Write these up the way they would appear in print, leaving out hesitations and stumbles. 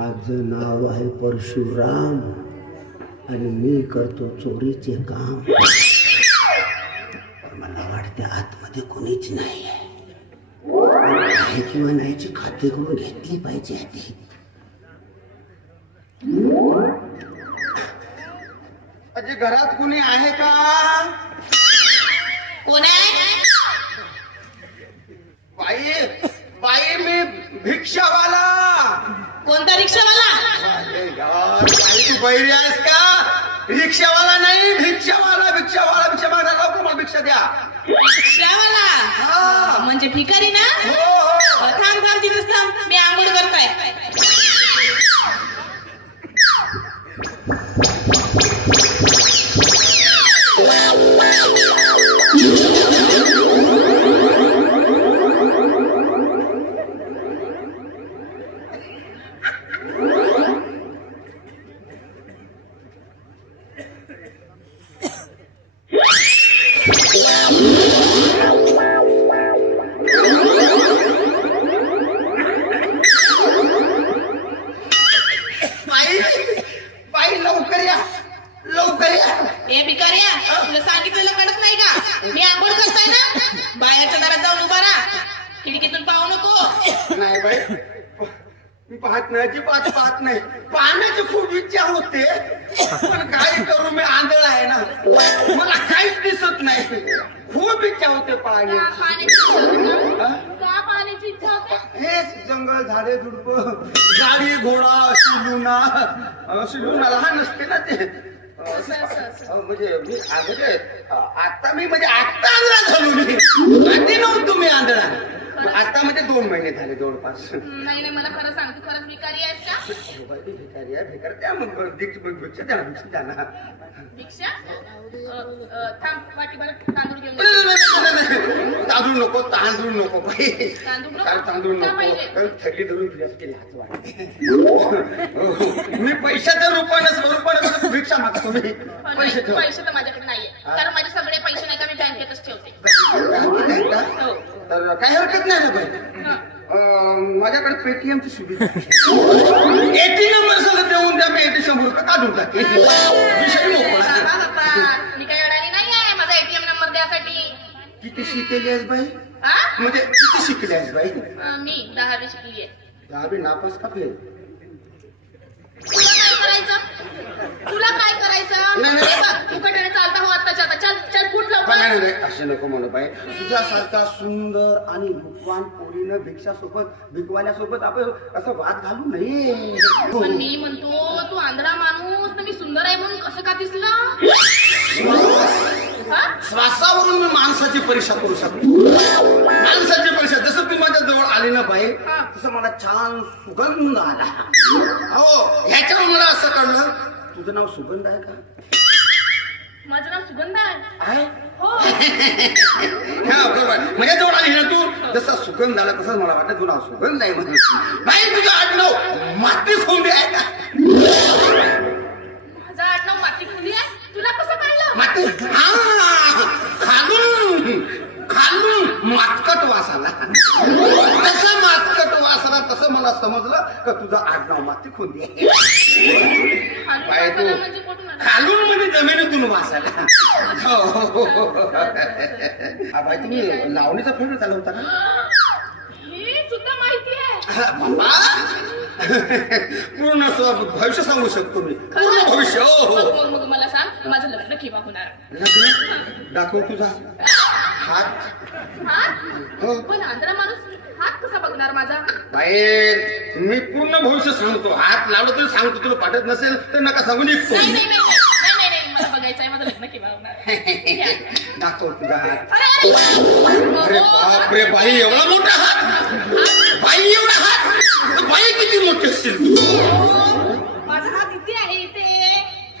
माझं नाव आहे परशुराम आणि मी करतो चोरीचे काम. मला वाटते आतमध्ये कोणीच नाही आहे किंवा नाहीची खात्री करून घेतली पाहिजे आधी. अजे घरात कुणी आहे का? कोण आहे? बाई बाई मी भिक्षावाला. कोणता रिक्षावाला? अरे यार, बाई तू बहिरी आहेस का? रिक्षावाला नाही, भिक्षावाला. भिक्षावाला भिक्षा मागणार मला भिक्षा द्या. रिक्षावाला हा. म्हणजे भिकारी ना? हो. थांब थांब तिथेच थांब, मी आंघोळ करताय. बाई लवकर या, लवकर या. ए भिकाऱ्या, तुला सांगितलेलं कळत नाही का? मी आंघोळ करताय ना. बाहेरच्या दारात जाऊन उभा राहा, खिडकीतून पाहू नको. नाही बाई, मी पाहत नाही, अजिबात पाहत नाही. पाहण्याची खूप इच्छा होते, पण काय करू, मी आंधळ आहे ना, मला काहीच दिसत नाही. खूप इच्छा होते पाहण्याची. का पाण्याची इच्छा होते? हेच जंगल, झाडे, झुडप, गाडी, घोडा, शिलुना लहान असते ना ते. म्हणजे मी आता मी म्हणजे आता आंधळा झालो. मी आधी नव्हतो मी आंधळा, आता म्हणजे 2 महिने झाले जवळपास. नाही नाही, मला खरं सांग, तू खरंच भिकारी आहेस का? भिकारी आहे, भिकार द्या मग भिक्षा द्या ना, भिक्षा द्या ना. भिक्षा? थांब, वाटीभर तांदूळ घेऊन ये. तांदूळ नको, तांदूळ नको बाई. तांदूळ नको? काय तांदूळ का नको, पाहिजे? कारण थकली धरून फिरायला केली हात वाटते. मी पैशाच्या रूपाने भिक्षा मागतो. मी पैसे ठेव. पैसे तर माझ्याकडे नाहीये, कारण माझे सगळे पैसे नाही का मी बँकेतच ठेवते. हो. तर काही हरकत नाही ना बाई. माझ्याकडे पेटीएमची सुविधा आहे. ATM नंबर सगळं देऊन द्या, मी 100 रुपये काढून टाकेन. विषय मोकळा. बाबा, मी काही अडाणी नाहीये माझा ATM नंबर द्यासाठी. किती शिकली आहेस बाई? हा? म्हणजे किती शिकली आहेस बाई? मी 10वी शिकलीये. 10वी नापास का फेल? तुला काय करायचं? तुला काय करायचं? नाही, नाही. हे बघ, फुकटाने चालता हो आत्ताच्या आता. चल चल, फुट पण लवकर. नाही नाही, असे नको म्हणू बाई. तुझ्यासारखा सुंदर आणि रूपवान पोरीनं भिक्षासोबत, भिकवाल्यासोबत आपण असं वाद घालू नये. पण मी म्हणतो, तू आंधळा माणूस, तर मी सुंदर आहे म्हणून कसं का दिसलं? हा? श्वासावरून मी माणसाची परीक्षा करू शकतो. माणसाची परीक्षा. जसं तू माझ्या जवळ आली ना बाई, हा. तसं मला छान सुगंध आला. हो, ह्याच्यावर मला असं कळलं, तुझं नाव सुगंध आहे का? माझं नाव सुगंध आहे. हो. हा, बरोबर. माझ्या जवळ आली ना तू, जसा सुगंध आला तसंच मला वाटलं तुझं नाव सुगंध आहे म्हणून. बाई, तुझं आडनाव माती खोंबी आहे का? माझं आडनाव माती खुली आहे. तुला कसं कळलं? माती, हा, खालून मातकट वास आला. तसा मातकट वास आला, तसं मला समजलं का तुझं आडनाव माती खोंबी आहे. बाई, तू म्हणजे कुठून आलं? खालून म्हणजे जमिनीतून वास आला. हो. बाई, तुम्ही लावणीचा फेड चालवता का? हे सुद्धा माहिती आहे. बाबा, पूर्ण भविष्य सांगू शकतो मी. पूर्ण भविष्य. मग मला सांग, माझं लग्न केव्हा होणार? लग्न दाखव तुझा हात. हात? पण आंधळा माणूस हात कसा बघणार माझा? बाहेर मी पूर्ण भविष्य सांगतो. हात लावलं तरी सांगतो. तुला पाठत नसेल तर नका सांगू, निघतो. नाही नाही नाही नाही नाही नाही, मला बघायचं आहे माझं लग्न केव्हा होणार. दाखव तुझा हात. अरे अरे बापरे बाई, एवढा मोठा हात. बाई, एवढा हात. बाई, किती मोठी असतील तू. माझा हात इथे आहे, इथे.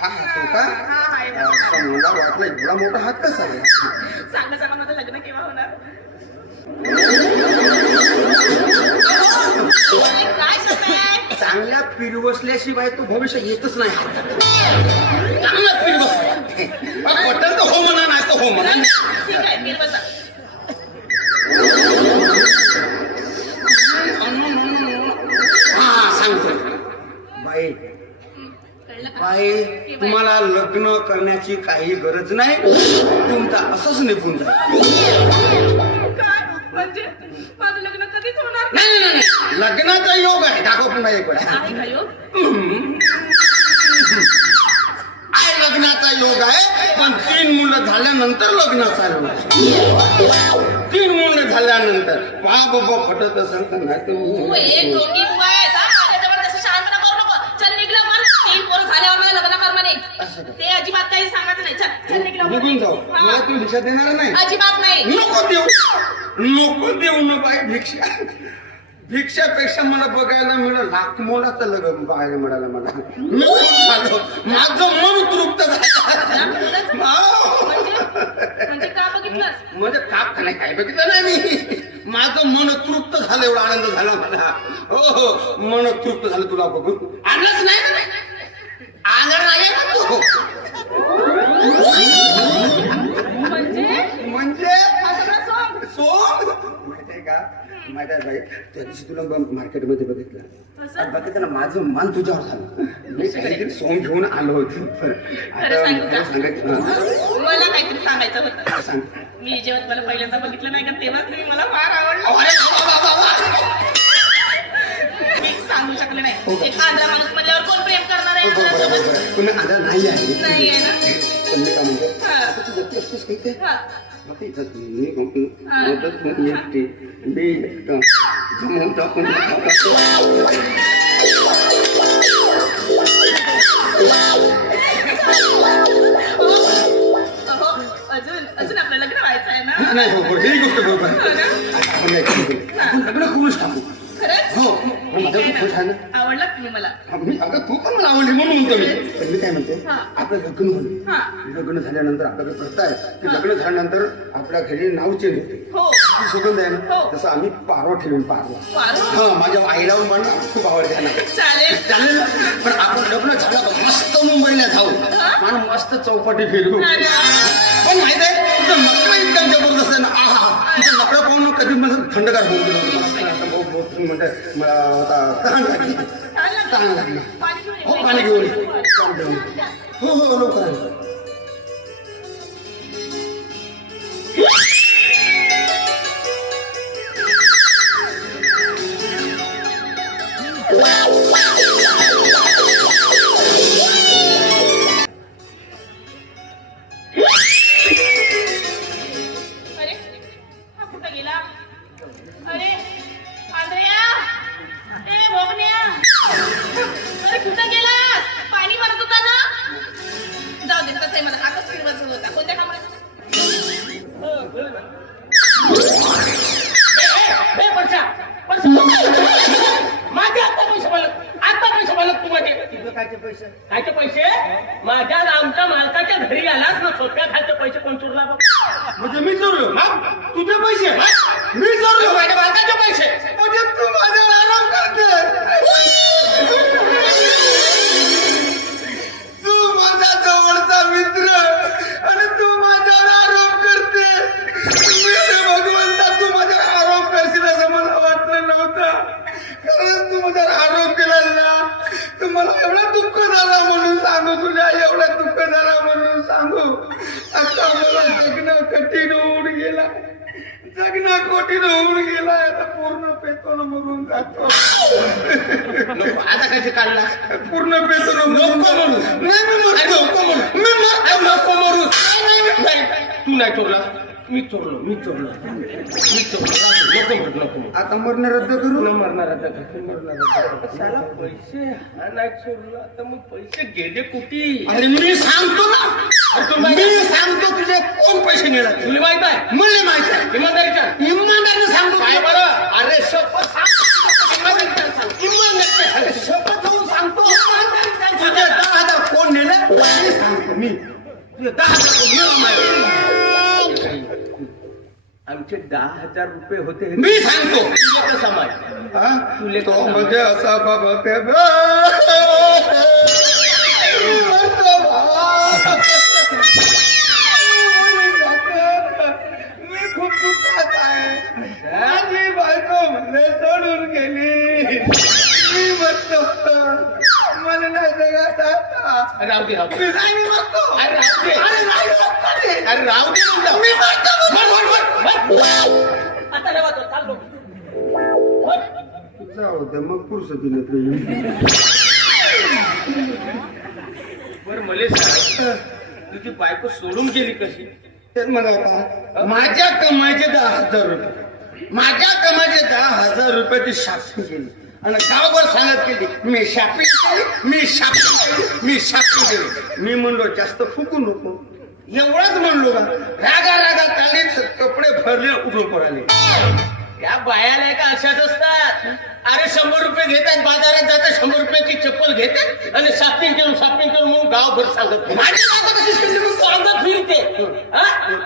हा तो का? हा आहे. असं मला वाटलं एवढा मोठा हात कसा आहे. सांगा सांगा, माझं लग्न केव्हा होणार? काय सांगताय? चांगल्या पिरवसल्याशिवाय तो भविष्य येतच नाही. चांगला पिरवस पटल तर हो म्हणा, नाही तर हो म्हणा. ठीक आहे, मी बसा. हा, सांगतो. बाई. तुम्हाला लग्न करण्याची काही गरज नाही, तुमचा असंच निघून जाईल. काय म्हणजे माझं लग्न कधीच होणार नाही नाही नाही, लग्नाचा योग आहे. दाखव पुन्हा एक वेळा. आहे का योग? आहे लग्नाचा योग आहे, पण 3 मुलं झाल्यानंतर लग्न चालू आहे. 3 मुलं झाल्यानंतर बाबा फटत असेल तर नाही तू एक डोंगी बुवा आहेस, हा? त्याच्यावर तसं शहाणपणा करू नको. चल निघ लवकर. 3 पोरं झाल्यावर मला लग्न कर म्हणे. ते अजिबात काही सांगायचं नाही. चल निघ लवकर. निघून जाऊ. हा. मला तू भिक्षा देणार नाही. अजिबात नाही. नको देऊ न बाई भिक्षा. भिक्षापेक्षा मला बघायला मिळालं लाख मोलाचं लग्न बघायला मिळालं. मला मी खूप झालो, माझं मन तृप्त झालं. म्हणजे का बघितलंस? म्हणजे काप नाही काय बघितलं नाही मी. माझं मन तृप्त झालं, एवढा आनंद झाला मला. हो हो, मन तृप्त झालं तुला बघून. आणलंच नाही ना, आलं नाही ना तू. म्हणजे हा सगळा सोंग. सोंग माहितीये का? माहिती आहे बाई, त्या दिवशी तुला मार्केटमध्ये बघितलं ना, माझं मन तुझ्यावर झालं. मी काहीतरी सोंग घेऊन आलो होतो. खरं सांगू का? सांगायचं मला काहीतरी सांगायचं होतं. सांग. मी जेव्हा तुम्हाला पहिल्यांदा बघितलं नाही का, तेव्हाच तुम्ही मला फार आवडलं. अरे वा, वा, वा, वा. मी सांगू शकले नाही. एक आंध्रा माणूस म्हणल्यावर कोण प्रेम करणार आहे बरोबर, आंध्रासोबत? बरोबर. तुम्ही आधार नाही आहे. नाही आहे ना. पण मी काय म्हणतो, हा. आता तू जगती असतेस काही ते? हा. बाकी इथं मी म्हणतोच मी एकटी. मी एकटा. जमवून टाकून अजून आपलं लग्न व्हायचं आहे ना? नाही हो हो, ही गोष्ट बरोबर आहे. हो ना? आता आपण नाही करू. आपण लग्न करूनच टाकू. खरंच? हो, पण माझं खूप खुश आहे ना. आवडलं तुम्ही मला. मी अगं तू पण मला आवडली म्हणून म्हणतो मी. पण मी काय म्हणते, हा. आपलं लग्न होईल. हा. लग्न झाल्यानंतर आपल्याकडे प्रथा आहे की लग्न झाल्यानंतर आपल्या घरी नाव चेंज होते. हो. ती सुगंध आहे ना, हो. तसं आम्ही पारवा ठेवून पारवा. वारू. हा, माझ्या आईला पण खूप आवडते ना. चालेल. चालेल ना? पण आपण लग्न झालं मस्त मुंबईला जाऊ आणि मस्त चौपाटी फिरू. पण माहित आहे तुझं नकडा इतका जबरदस्त आहे ना. आहा, तुझं नकडा पाहून कधी मला थंडगार होऊन गेलं. म्हणजे मला आता तहान लागली. तहान लागली. हो, पाणी घेऊन ये. पाणी घेऊन ये. हो हो, लवकर आलो. अरे हा कुठं गेला? अरे आंध्रया, ए भोगण्या, अरे कुठं गेलास? पाणी भरत होता ना? जाऊ दे, कसं आहे मला आकाश फिरवायचं होता. कोणत्या कामाला? माझे आता पैसे मालक तू माझे कायचे पैसे माझ्या आमच्या मालकाच्या घरी गेलास ना, सोप्या खायचे पैसे कोण चोरला बघ. म्हणजे मी चोरलो? तुझे पैसे मी चोरलो? माझ्या मालकाचे पैसे म्हणजे तू माझ्यावर आराम करते. तू माझा जवळचा मित्र आणि तू माझ्यावर आरोप करते. मेरे भगवंता, तू माझ्यावर आरोप करशील असं मला वाटलं नव्हतं. खरंच तू माझ्यावर आरोप केला ना, तू मला एवढा दुःख झाला म्हणून सांगू, तुला एवढा दुःख झाला म्हणून सांगू. आता मला जगणं कठीण होऊन गेला. जगणं कठीण होऊन गेला. आता पूर्ण पेतो मरून जातो. आता कसे काढला पूर्ण पेतो मरून. नाही मी मरतो. मी मरतो. नको मरू. नाही, तू नाही चोरला. मी चोरलो नको मरू. आता मरण रद्द करू. मरणार साला पैसे हा नाही चोरला, आता मग पैसे गेले कुठे? अरे मी सांगतो ना, मी सांगतो तुझे कोण पैसे मिळाले. तुला माहित आहे? मला माहिती आहे. इमानदारीच्या इमानदारीने सांगतो. काय बरं? अरे शपथ शपथ होऊन सांगतो. तुझे 10,000 कोण नेले मी सांगतो. मी तुझे 10,000 कोण नेला माहिती. आमचे 10,000 रुपये होते. मी सांगतो. तुला कसा माहिती? हा? तुले तो कसं म्हणजे असा बाबा ते मी खूप दुःखात आहे. माझी बायको मला सोडून गेली. मी म्हणतो मला नाही जगायचं. राहू दे राहू दे मी नाही, मी मरतो. अरे राहू दे अरे नाही मरतो मी. अरे राहू दे म्हणलं. मी मरतो. आता रेवा तो चाल बघ. जाऊ दे मग पुरुषातीने प्रेम. बरं मले सांग तुझी बायको सोडून गेली कशी? तेच म्हणाला माझ्या कमाईचे 10,000 रुपये, माझ्या कमाईचे 10,000 रुपयाची शॉपिंग केली आणि गावभर सांगत केली मी शॉपिंग केली, मी शॉपिंग केली, मी शॉपिंग केली. मी म्हणलो जास्त फुकू नको, एवढाच म्हणलो का रागा रागा तालीच कपडे भरले उठून पडाले. त्या बाया नाही का अशाच असतात. अरे 100 रुपये घेतात बाजारात जातात 100 रुपयाची चप्पल घेतात आणि शॉपिंग करून म्हणून गावभर सांगत माझी बायको तशीच केली म्हणून सांगत फिरते. हा?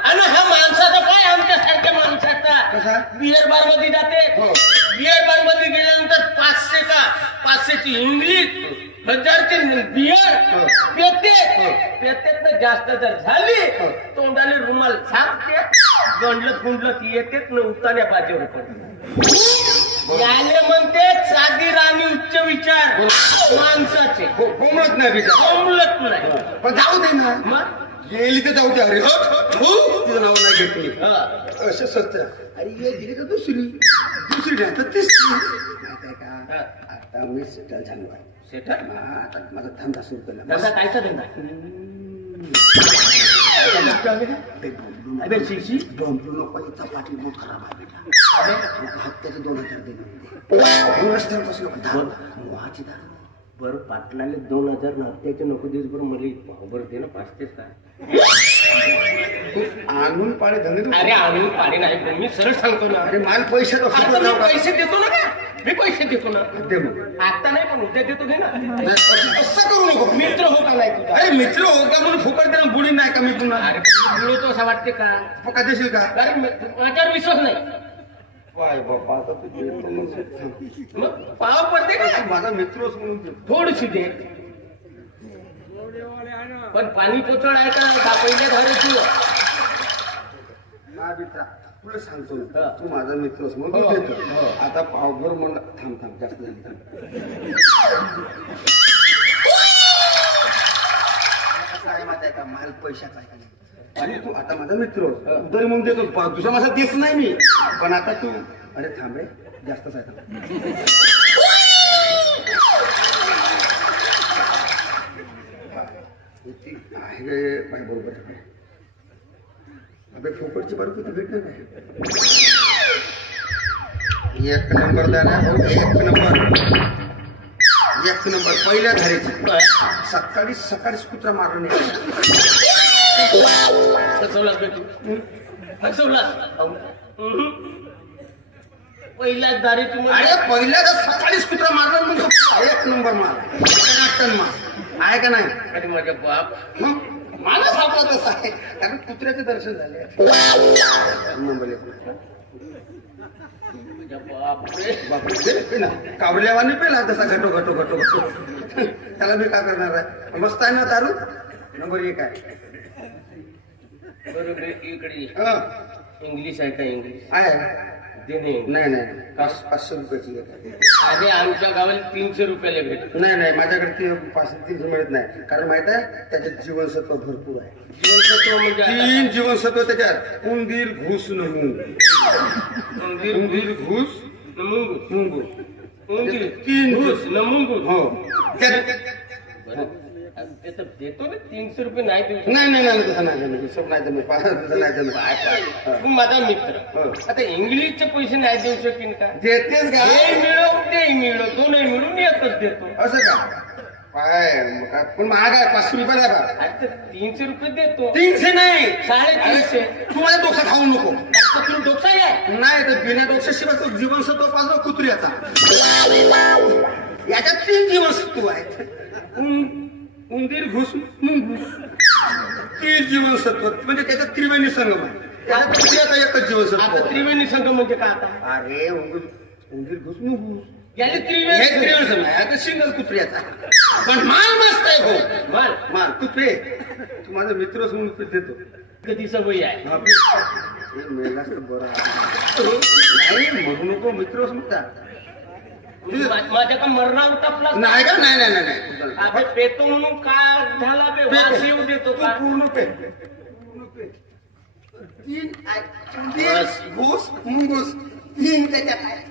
आणि हा माणसाचा काय आमच्यासारख्या माणसाचा कसा? बिअर बार मध्ये जाते. हो. बिअर बार मध्ये गेल्यानंतर 500ची इंग्लिश 1000चे बिअर हो. पेतेत जास्त जर झाली हो. तोंडाने रुमाल छापते गंडलत गुंडलत येतेत न उतार्या बाजेवर पडते. याले म्हणते साधी राणी उच्च विचार माणसाचे बोमलत नाही बिचार. बोलत नाही. पण जाऊ दे ना, मग गेली तर जाऊ दे. अरे हो, हो, तिचं नाव नाही घेतली हा. असं सत्य. अरे ये गेली का दुसरी नाही तर तिसरी. माहिती आहे का आता मी सेटल झालो आहे. सेटल आता माझा धंदा सुरू केला. तसा कायचा धंदा? अबे शिशी डोंबलू नको चपाटी मग खराब आहे बेटा. हप्त्याचे 2,000 दे. रस्त्यावर लोक दारू मोहाची दारू. बरं पाटलाले 2,000 नव्हत्याचे नको दिवस बरं मला बरं दे ना 5तेच काय. आणून पाणी धंदे. अरे आम्ही पाणी नाही पण मी सरळ सांगतो ना. अरे माल पैसे आता मी पैसे देतो ना का? मी पैसे देतो ना. दे मग. आता नाही पण उद्या देतो घे ना. असं करू नको. मित्र हो का नाही तुझा? अरे मित्र हो का म्हणून फुकट देणं बुडी नाही का मी पुन्हा. अरे मिळतो असं वाटते का? फुकट देशील का? अरे माझ्यावर विश्वास नाही. पाय बाबा आता तू देतो म्हणजे. मग पाव पडते का? माझा मित्रच म्हणून दे. थोडीशी दे पण पाणी पोचड आहे का पहिल्या धारेची? ना मित्रा तुला सांगतो ना, हा. तू माझा मित्रच म्हणून हो, तू देतो. हो. आता पावभर म्हणलं थांब जास्त झाली थांब. कसं आहे माहिती आहे का माल पैशाचा आहे का नाही. आणि तू आता माझा मित्र होस. तरी म्हणून देतो तुझा माझा देश नाही मी. पण आता तू अरे थांब रे जास्तच आहे थांब. ती आहे पाय बरोबर आहे. अबे फुकटची बारू किती भेटणार काय. एक नंबर द्या ना भाऊ, एक नंबर पहिल्या धारेची. सकाळीच कुत्रा मारून फसवलास बे तू. फसवलास. पहिल्याच दारीची अरे पहिल्याच सकाळीच कुत्रा मारला म्हणतो. एक नंबर मार टन मार आहे का नाही. अरे माझ्या बाप. मग मला सापडा तसा आहे कारण कुत्र्याचे दर्शन झाले. मुंबईला माझ्या बाप रे. बापू ना कावल्यावानी पेला तसा घटो त्याला मी काय करणार आहे. मस्त आहे ना दारू. नंबर 1 आहे. बरोबर इकडे हं. इंग्लिश आहे का? इंग्लिश आहे देणे. नाही 500 रुपयाची एक आहे. अरे आमच्या गावाला 300 रुपयाला भेट. नाही माझ्याकडे ते 500-300 मिळत नाही कारण माहित आहे त्याच्यात जीवनसत्व भरपूर आहे. जीवनसत्व म्हणजे 3 जीवनसत्व त्याच्यात. उंदीर घुस नमुंग. उंदीर घुस मुंगू मुंगू. उंदीर 3 घुस न मुंगू. हो ते तर देतो ना 300 रुपये नाही देऊ. नाही तसं नाही सब नाही जमत. 500 नाही जमत. तू माझा मित्र. हो. आता इंग्लिशचे पैसे नाही देऊ शकेन का? देतेच का हे मिळव ते मिळव दोन्ही मिळून एकच देतो. असं का काय मग काय पण महाग आहे. 500 रुपये नाही बा. अरे तर 300 रुपये देतो. 300 नाही 350. तू माझ्या डोसा खाऊ नको. आता तू डोसा आहे. नाही तर बिना डोक्याशिवाय तू जीवनसत्व पाजलं कुत्र्याचा. याच्यात 3 जीवनसत्व आहेत. उंदीर घुस मुंगूस 3 जीवनसत्व म्हणजे त्याच्यात त्रिवेणी संगम आहे. त्याच्यात कुत्र्याचा एकच जीवनसत्व. आता त्रिवेणी संघ म्हणजे का? आता अरे उंदीर घुस मुंगूस याले हे त्रिवेणी त्रिवेणी संगम आहे. आता सिंगल कुत्र्याचा पण माल मस्त आहे भाऊ. माल तू पे. तू माझा मित्रच म्हणून पे देतो. कधी सवय आहे. मेलाच तर बरं आहे. नाही म्हणू नको मित्रच म्हणता. माझ्या का मरणावर टपला नाही का? नाही नाही नाही नाही. अबे पेतो म्हणून का झाला बे? वास येऊ देतो तू का? पूर्ण पे. तीन घुस मुंगूस तीन त्याच्यात आहे.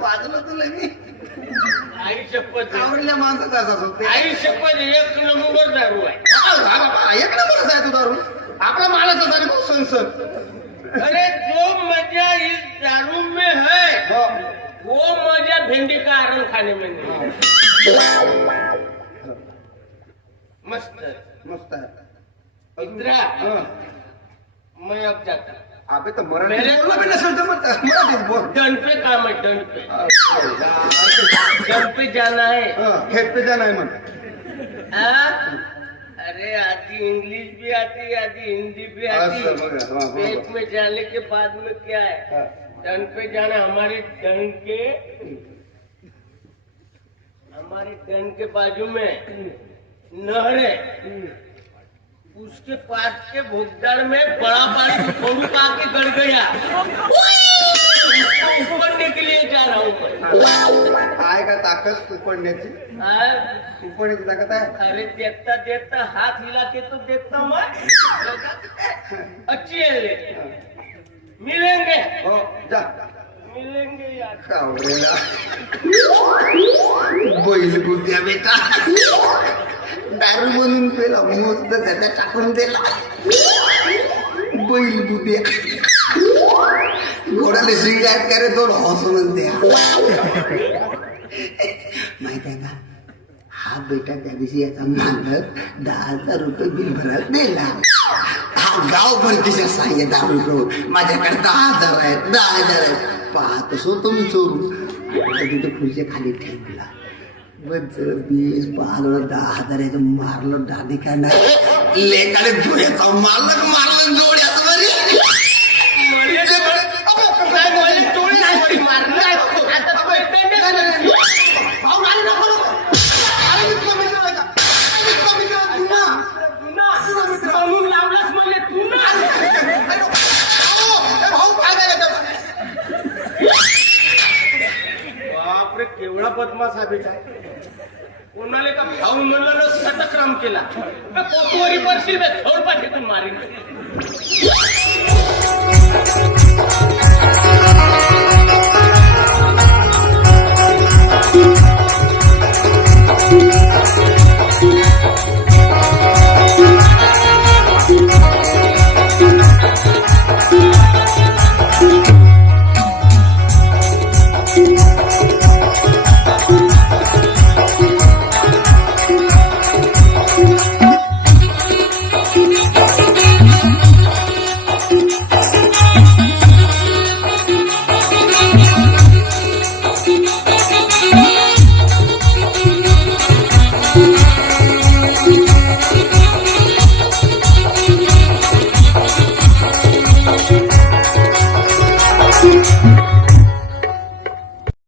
वाजलं तुला मी आई शपथ आवडल्या माणसाचा असाच होते. आई शपथ 1 नंबर दारू आहे. बाबा एक नंबरच आहे तू दारू. आपला माणूस असा भाऊ संसद. अरे जो मजा इस दारू में है वो मजा भिंडी का आरण खाने में नहीं। मस्त मस्त आहे. इंद्रा हं. मैं अब जाता अबे तर मराठी मेरे- बोलणं बी नसेल तर मग मराठीत बोल. डन पे काम है डन पे डन पे जाना है खेत पे जाना है म्हण. हाँ? अरे आधी इंग्लिश भी आती आधी हिंदी भी आती असं बघा, हाँ, हाँ, पेट में जाने के बाद में क्या है हाँ. डन पे जाना हमारे डन के बाजू में नहर है उसके पास के भोगदार में बड़ा पानी फोड़ू का के गड़ गया उसको ऊपरने के लिए जा रहा हूँ मैं आहे का ताकद उपडण्याची? हाँ? उपडण्याची ताकद आहे. अरे देखता देखता हाथ हिला के तो देखता मैं अच्छी है ले मिलेंगे हो जा. मिलेंगे यार कावरेला बैल बुद्ध्या बेटा दारू बनून पेला मस्त त्याच्या टाकून दिला. बैल बुद्ध्या घोड्याला शिंगात करे दोन हॉस म्हणते. माहित आहे का हा बेटा त्या दिवशी याचा मालक 10,000 रुपये बिल भरायला दिला. हा गाव पण किशा सांगे दारू करून माझ्याकडे 10,000 आहेत 10,000 आहेत. पाहत असो तुम्ही चोरून तिथे खुर्च्या खाली ठेवला. बीस पाहलं 10,000 मारलं दादी काय नाही लेकाने धुळ्याचा मारलं जोड्याचं बरी. बापरे केवढा बदमाश हा बेटा. कोणाला का भाऊ म्हणलं ना सटक राम केला कोतवारी पडशील छोड पाठीतून मारीन.